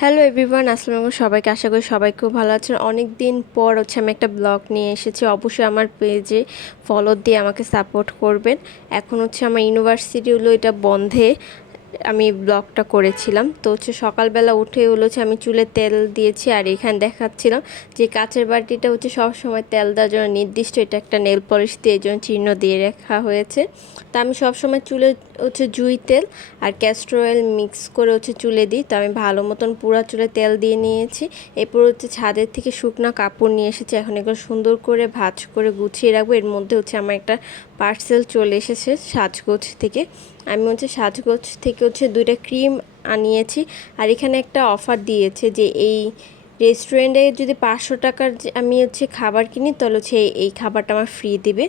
Hello everyone, আসসালামু আলাইকুম। সবাইকে আশা করি সবাই খুব ভালো আছেন। অনেক দিন পর আমি একটা ব্লগ নিয়ে এসেছি। অবশ্যই আমার পেজে ফলো দিয়ে আমাকে সাপোর্ট করবেন। এখন আমার ইউনিভার্সিটি এটা বন্ধে আমি ব্লগটা করেছিলাম। তো সকালবেলা উঠে আমি চুলে তেল দিয়েছি, আর এখানে দেখাচ্ছিলাম যে কাচের বাটিটা সব সময় তেল দেওয়ার জন্য নির্দিষ্ট, এটা একটা নেল পলিশ দিয়ে এই জন্য চিহ্ন দিয়ে রাখা হয়েছে। তা আমি সব সময় চুলে জুই তেল আর ক্যাস্টর অয়েল মিক্স করে চুলে দিই। তো আমি ভালো মতন পুরো চুলে তেল দিয়ে নিয়েছি। এরপর ছাদের থেকে শুকনো কাপড় নিয়ে এসেছি। এখন এগুলো সুন্দর করে ভাঁজ করে গুছিয়ে রাখবো। এর মধ্যে আমার একটা পার্সেল চলে এসেছে সাজগোজ থেকে। আমি সাজগোজ থেকে দুইটা ক্রিম আনিয়েছি। আর এখানে একটা অফার দিয়েছে যে এই রেস্টুরেন্টে যদি 500 টাকার আমি খাবার কিনি তাহলে এই খাবারটা আমার ফ্রি দিবে।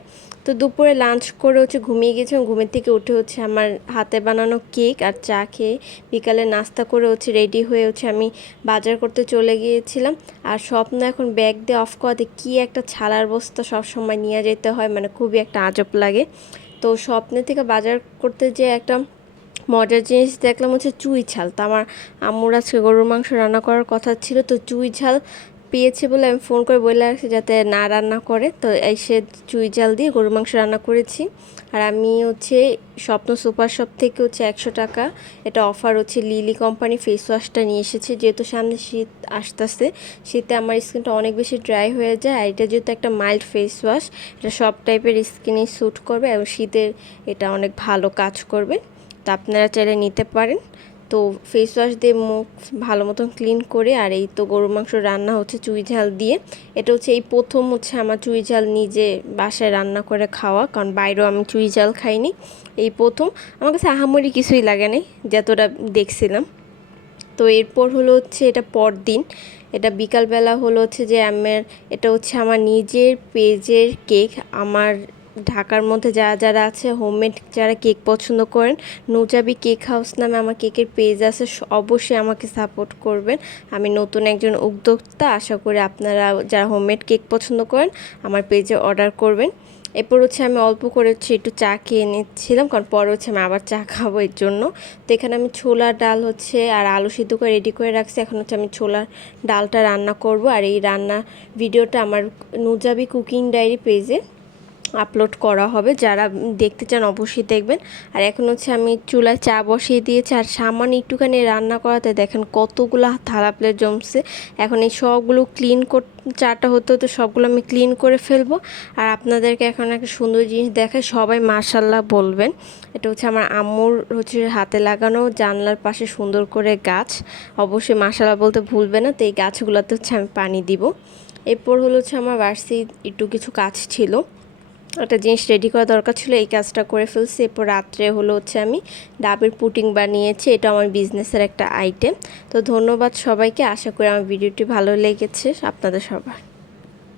তো দুপুরে লাঞ্চ করে ঘুমিয়ে গেছিলাম। ঘুমের থেকে উঠে আমার হাতে বানানো কেক আর চা খেয়ে বিকালে নাস্তা করে রেডি হয়ে আমি বাজার করতে চলে গিয়েছিলাম। আর স্বপ্ন এখন ব্যাগ দিয়ে অফ করাতে কী একটা ছালার বস্তা সব সময় নিয়ে যেতে হয়, মানে খুবই একটা আজব লাগে। তো স্বপ্নের থেকে বাজার করতে যে একটা মজার জিনিস দেখলাম চুই ঝাল। তো আমার আম্মুর আজকে গরুর মাংস রান্না করার কথা ছিল, তো চুই ঝাল পেয়েছে বলে আমি ফোন করে বলে রাখছি যাতে না রান্না করে। তো এসে চুই ঝাল দিয়ে গরুর মাংস রান্না করেছি। আর আমি স্বপ্ন সুপার শপ থেকে 100 টাকা এটা অফার লিলি কোম্পানি ফেস ওয়াশটা নিয়ে এসেছি। যেহেতু সামনে শীত আসতেছে, শীতে আমার স্কিনটা অনেক বেশি ড্রাই হয়ে যায়। আর এটা যেহেতু একটা মাইল্ড ফেস ওয়াশ, এটা সব টাইপের স্কিনে স্যুট করবে এবং শীতের এটা অনেক ভালো কাজ করবে। তো আপনারা চাইলে নিতে পারেন। তো ফেস ওয়াশ দিয়ে মুখ ভালো মতন ক্লিন করে, আর এই তো গরুর মাংস রান্না চুই ঝাল দিয়ে। এটা এই প্রথম আমার চুই ঝাল নিজে বাসায় রান্না করে খাওয়া, কারণ বাইরেও আমি চুই ঝাল খাইনি, এই প্রথম। আমার কাছে আহামরি কিছুই লাগে নাই যতটা দেখছিলাম। তো এরপর এটা পরদিন, এটা বিকালবেলা যে আমার এটা আমার নিজের পেজের কেক। আমার ঢাকার মধ্যে যারা আছে হোমমেড যারা কেক পছন্দ করেন, নুজাবি কেক হাউস নামে আমার কেকের পেজ আছে, অবশ্যই আমাকে সাপোর্ট করবেন। আমি নতুন একজন উদ্যোক্তা, আশা করি আপনারা যারা হোমমেড কেক পছন্দ করেন আমার পেজে অর্ডার করবেন। এরপর আমি অল্প করে একটু চা খেয়ে নিচ্ছিলাম, কারণ পরে আমি আবার চা খাবো এর জন্য। তো এখানে আমি ছোলার ডাল আর আলু সিদ্ধ করে রেডি করে রাখছি। এখন আমি ছোলার ডালটা রান্না করব। আর এই রান্না ভিডিওটা আমার নুজাবি কুকিং ডায়েরি পেজে আপলোড করা হবে, যারা দেখতে চান অবশ্যই দেখবেন। আর এখন আমি চুলায় চা বসিয়ে দিয়েছি। আর সামান্য একটুখানি রান্না করাতে দেখেন কতগুলো থালা প্লেট জমছে। এখন এই সবগুলো ক্লিন চাটা হতে হতে সবগুলো আমি ক্লিন করে ফেলবো। আর আপনাদেরকে এখন একটা সুন্দর জিনিস দেখায়, সবাই মাশাল্লাহ বলবেন। এটা আমার আম্মুর হাতে লাগানো জানলার পাশে সুন্দর করে গাছ, অবশ্যই মাশাল্লাহ বলতে ভুলবে না। তো এই গাছগুলোতে আমি পানি দিব। এরপর আমার বাড়তি একটু কিছু কাজ ছিল, একটা জিনিস রেডি করা দরকার ছিল, এই কাজটা করে ফেলছি। এরপর রাত্রে আমি ডাবের পুডিং বানিয়েছি, এটা আমার বিজনেসের একটা আইটেম। তো ধন্যবাদ সবাইকে, আশা করি আমার ভিডিওটি ভালো লেগেছে আপনাদের সবার।